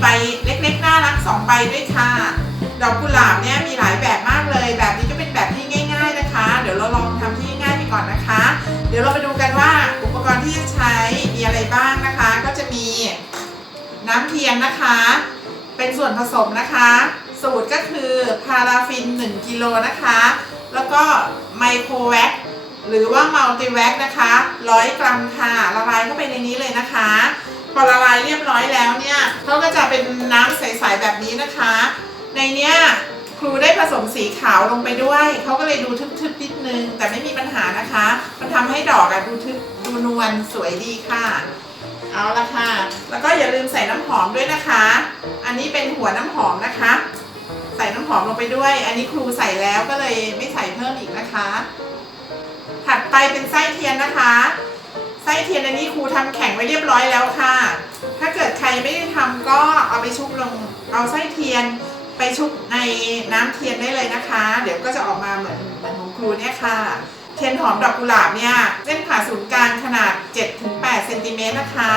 ใบเล็กๆน่ารักสองใบด้วยค่ะ ดอกกุหลาบเนี่ยมีหลายแบบมากเลย แบบนี้ก็เป็นแบบที่ง่าย ๆนะคะ เดี๋ยวเราลองทำที่ง่ายไปก่อนนะคะ เดี๋ยวเรามาดูกันว่าอุปกรณ์ที่จะใช้มีอะไรบ้างนะคะ ก็จะมีน้ำเทียนนะคะ เป็นส่วนผสมนะคะ สูตรก็คือพาราฟิน 1กิโลนะคะ แล้วก็ไมโครแวคหรือว่ามัลติแวคนะคะ 100 กรัมค่ะละลายเข้าไปในนี้เลยนะคะ พอละลายเรียบร้อยแล้วเนี่ยเขาก็จะเป็นน้ำใสๆแบบนี้นะคะ ในเนี้ยครูได้ผสมสีขาวลงไปด้วย เขาก็เลยดูทึบๆนิดนึง แต่ไม่มีปัญหานะคะ มันทำให้ดอกอะดูทึบดูนวลสวยดีค่ะ เอาละค่ะ แล้วก็อย่าลืมใส่น้ำหอมด้วยนะคะ อันนี้เป็นหัวน้ำหอมนะคะ ใส่น้ำหอมลงไปด้วย อันนี้ครูใส่แล้วก็เลยไม่ใส่เพิ่มอีกนะคะ ถัดไปเป็นไส้เทียนนะคะ ส้เทียนอันนี้ครูทำแข็งไว้เรียบร้อยแล้วค่ะ ถ้าเกิดใครไม่ได้ทำก็เอาไปชุบลง เอาไส้เทียนไปชุบในน้ำเทียนได้เลยนะคะ เดี๋ยวก็จะออกมาเหมือนเหมือนของครูเนี่ยค่ะ เทียนหอมดอกกุหลาบเนี่ยเส้นผ่าศูนย์กลางขนาด 7-8เซนติเมตรนะคะ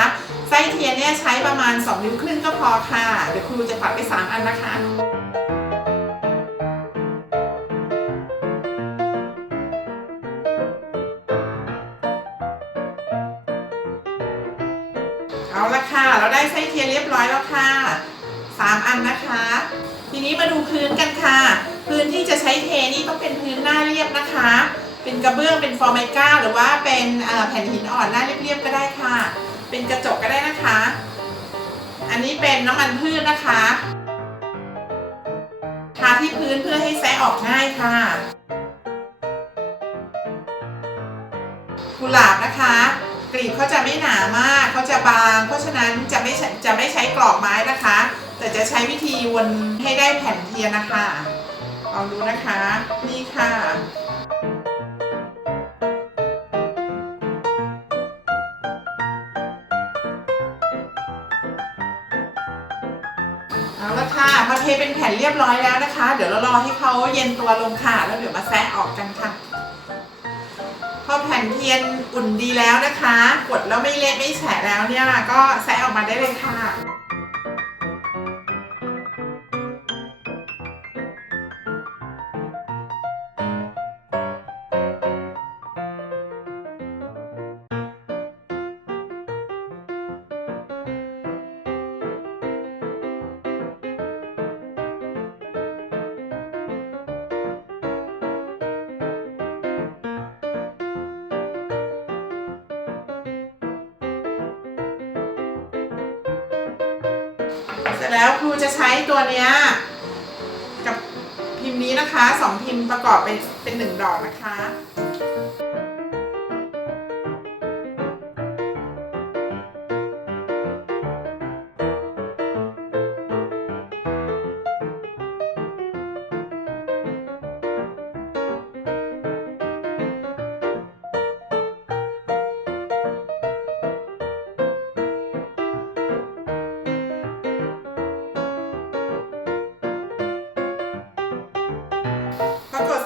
ไส้เทียนเนี่ยใช้ประมาณ2นิ้วครึ่งก็พอค่ะ เดี๋ยวครูจะปัดไป 3 อันนะคะ ละค่ะ เราได้ไส้เทียนเรียบร้อยแล้วค่ะ 3 อันนะคะ ทีนี้มาดูพื้นกันค่ะ พื้นที่จะใช้เทนี่ต้องเป็นพื้นหน้าเรียบนะคะ เป็นกระเบื้องเป็นฟอร์มิก้า หรือว่าเป็นแผ่นหินอ่อนหน้าเรียบๆก็ได้ค่ะ เป็นกระจกก็ได้นะคะ อันนี้เป็นน้ำมันพืชนะคะทาที่พื้นเพื่อให้แซะออกง่ายค่ะ กุหลาบนะคะ กลีบเขาจะไม่หนามากเขาจะบาง เพราะฉะนั้นจะไม่จะไม่ใช้กรอกไม้นะคะ แต่จะใช้วิธีวนให้ได้แผ่นเทียนนะคะลองดูนะคะ นี่ค่ะเอาละค่ะพอเทเป็นแผ่นเรียบร้อยแล้วนะคะ เดี๋ยวเรารอให้เขาเย็นตัวลงค่ะ แล้วเดี๋ยวมาแซะออกกันค่ะ นเทียนอุ่นดีแล้วนะคะ กดแล้วไม่เละไม่แฉะแล้วเนี่ยก็แซะออกมาได้เลยค่ะ แล้วครูจะใช้ตัวเนี้ยกับพิมพ์นี้นะคะสองพิมพ์ประกอบเป็นเป็นหนึ่งดอกนะคะ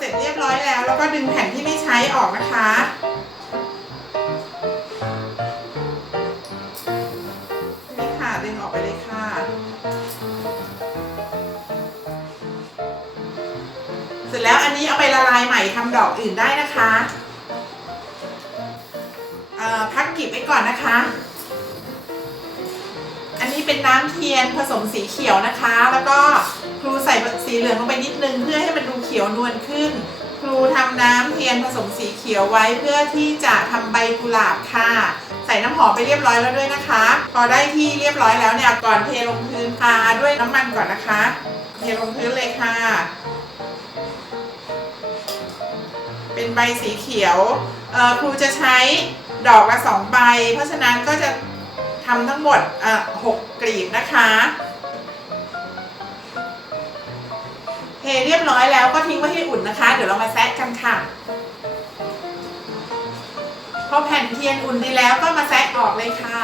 ร็จเรียบร้อยแล้ว แล้วก็ดึงแผ่นที่ไม่ใช้ออกนะคะ นี่ค่ะดึงออกไปเลยค่ะ เสร็จแล้วอันนี้เอาไปละลายใหม่ทำดอกอื่นได้นะคะพักกิบไว้ก่อนนะคะ อันนี้เป็นน้ำเทียนผสมสีเขียวนะคะ แล้วก็ ครูใส่สีเหลืองลงไปนิดนึงเพื่อให้มันดูเขียวนวลขึ้น ครูทำน้ำเทียนผสมสีเขียวไว้เพื่อที่จะทำใบกุหลาบค่ะ ใส่น้ำหอมไปเรียบร้อยแล้วด้วยนะคะ พอได้ที่เรียบร้อยแล้วเนี่ยก่อนเทลงพื้นทาด้วยน้ำมันก่อนนะคะ เทลงพื้นเลยค่ะ เป็นใบสีเขียวครูจะใช้ดอกละสองใบ เพราะฉะนั้นก็จะทำทั้งหมดหกกลีบนะคะ เทเรียบร้อยแล้วก็ทิ้งไว้ให้อุ่นนะคะ เดี๋ยวเรามาแซะกันค่ะ พอแผ่นเทียนอุ่นดีแล้วก็มาแซะออกเลยค่ะ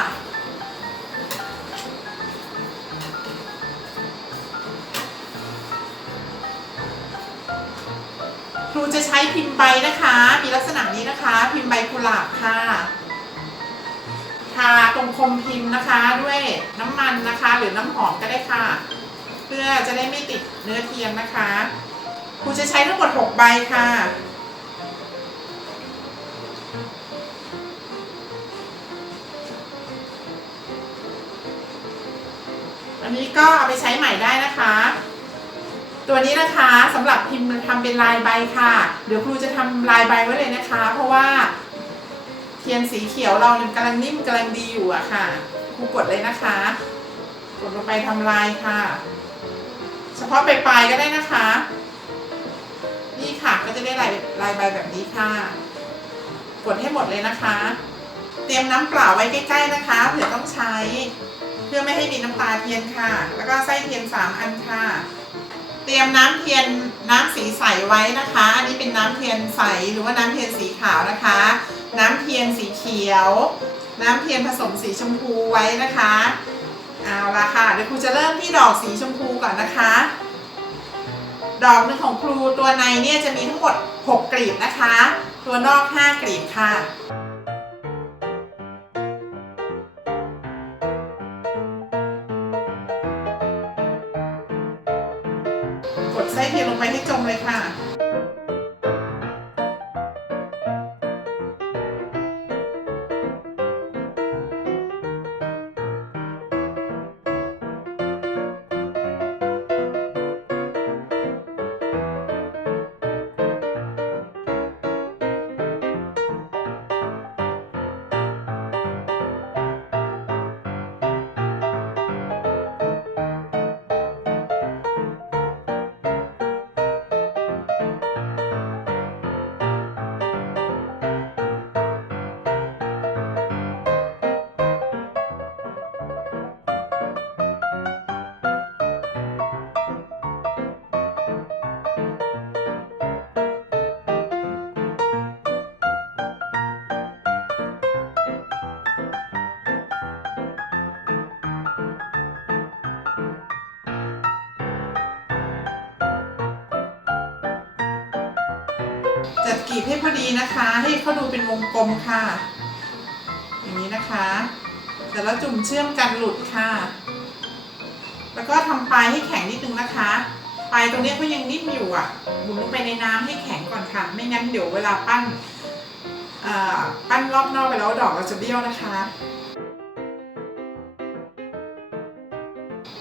ครูจะใช้พิมพ์ใบนะคะ มีลักษณะนี้นะคะ พิมพ์ใบกุหลาบค่ะทาตรงคมพิมพ์นะคะ ด้วยน้ำมันนะคะ หรือน้ำหอมก็ได้ค่ะ เพื่อจะได้ไม่ติดเนื้อเทียนนะคะครูจะใช้ทั้งหมด 6 ใบค่ะอันนี้ก็เอาไปใช้ใหม่ได้นะคะ ตัวนี้นะคะสำหรับพิมพ์ทำเป็นลายใบค่ะ เดี๋ยวครูจะทำลายใบไว้เลยนะคะ เพราะว่าเทียนสีเขียวเราเนี่ยกำลังนิ่มกำลังดีอยู่อะค่ะ ครูกดเลยนะคะ กดลงไปทำลายค่ะ เฉพาะปลายๆก็ได้นะคะ นี่ค่ะก็จะได้ลายลายใบแบบนี้ค่ะ กดให้หมดเลยนะคะ เตรียมน้ำเปล่าไว้ใกล้ ๆนะคะเผื่อต้องใช้ เพื่อไม่ให้มีน้ำตาเทียนค่ะ แล้วก็ไส้เทียนสามอันค่ะ เตรียมน้ำเทียนน้ำสีใสไว้นะคะ อันนี้เป็นน้ำเทียนใสหรือว่าน้ำเทียนสีขาวนะคะ น้ำเทียนสีเขียว น้ำเทียนผสมสีชมพูไว้นะคะ เอาละค่ะ เดี๋ยวครูจะเริ่มที่ดอกสีชมพูก่อนนะคะ ดอกหนึ่งของครูตัวในเนี่ยจะมีทั้งหมด 6 กลีบนะคะ ตัวนอก 5 กลีบค่ะกดไส้เทียนลงไปให้จมเลยค่ะ จัดกลีบให้พอดีนะคะ ให้เขาดูเป็นวงกลมค่ะ อย่างนี้นะคะเสร็จแล้วจุ่มเชื่อมกันหลุดค่ะ แล้วก็ทำปลายให้แข็งนิดนึงนะคะ ปลายตรงนี้ยเขายังนิ่มอยู่อะหมุนลงไปในน้ำให้แข็งก่อนค่ะ ไม่งั้นเดี๋ยวเวลาปั้นปั้นรอบนอกไปแล้วดอกเราจะเบี้ยวนะคะ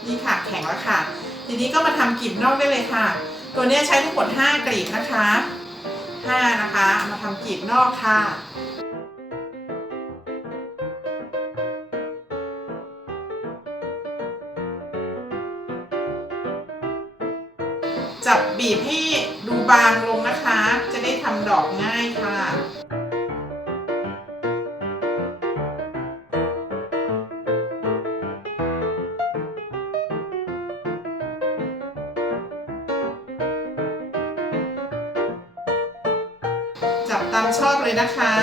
นี่ค่ะแข็งแล้วค่ะ ทีนี้ก็มาทำกลีบนอกได้เลยค่ะ ตัวนี้ใช้ทั้งหมด5กลีบนะคะ 5 นะคะเอามาทำกีบนอกค่ะจับบีบให้ดูบางลงนะคะ จะได้ทำดอกง่ายค่ะ ตามชอบเลยนะคะ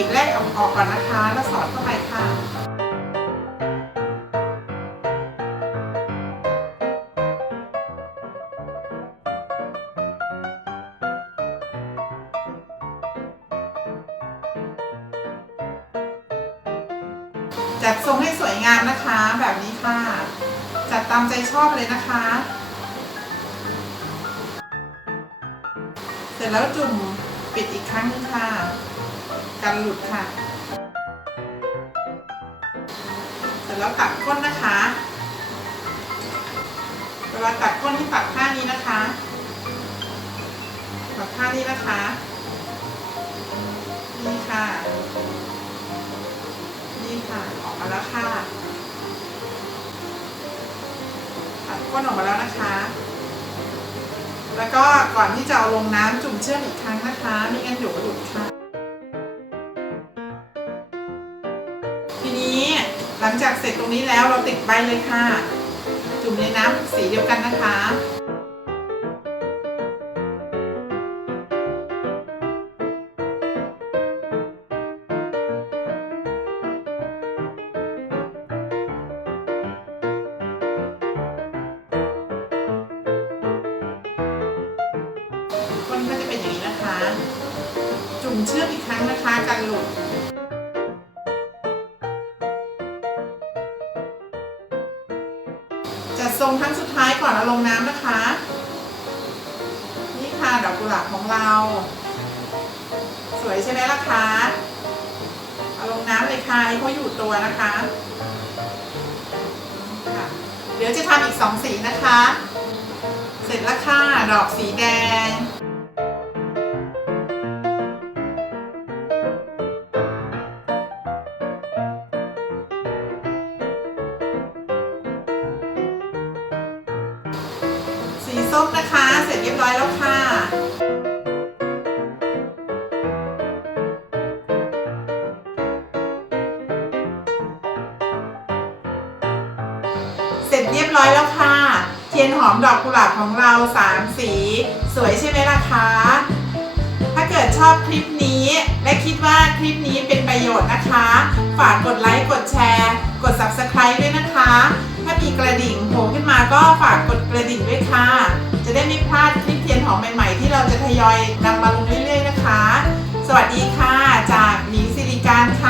ท้ายอะกลีบแรกเอาออกก่อนนะคะ แล้วสอดเข้าไปค่ะจัดทรงให้สวยงามนะคะแบบนี้ค่ะ จัดตามใจชอบเลยนะคะ เสร็จแล้วจุ่มปิดอีกครั้งนึงค่ะ กันหลุดค่ะเสร็จแล้วตัดก้นนะคะ เวลาตัดก้นให้ตัดข้างนี้นะคะตัดข้างนี้นะคะนี่ค่ะ นี่ค่ะออกมาแล้วค่ะตัดก้นออกมาแล้วนะคะ แล้วก็ก่อนที่จะเอาลงน้ำจุ่มเชื่อมอีกครั้งนะคะไม่งั้นเดี๋ยวหลุดค่ะ ลังจากเสร็จตรงนี้แล้วเราติดใบเลยค่ะ จุ่มในน้ำสีเดียวกันนะคะก้นก็จะเป็นอย่างนี้นะคะ จุ่มเชือกอีกครั้งนะคะกันหลุด ลงน้ำนะคะ นี่ค่ะดอกกุหลาบของเรา สวยใช่ไหมล่ะคะเอาลงน้ำเลยค่ะให้เขาอยู่ตัวนะคะค่ะเดี๋ยวจะทำอีกสองสีนะคะ เสร็จแล้วค่ะดอกสีแดง นะคะ เสร็จเรียบร้อยแล้วค่ะเสร็จเรียบร้อยแล้วค่ะ เทียนหอมดอกกุหลาบของเราสามสี สวยใช่ไหมล่ะคะ ถ้าเกิดชอบคลิปนี้และคิดว่าคลิปนี้เป็นประโยชน์นะคะ ฝากกดไลค์ กดแชร์ กด subscribe ด้วยนะคะ ถ้ามีกระดิ่งโผล่ขึ้นมาก็ฝาก ระดิ่งด้วยค่ะ จะได้ไม่พลาดคลิปเทียนหอมใหม่ ๆ ที่เราจะทยอยนำมาลงเรื่อยๆนะคะ สวัสดีค่ะ จากหนิงสิริการค่ะ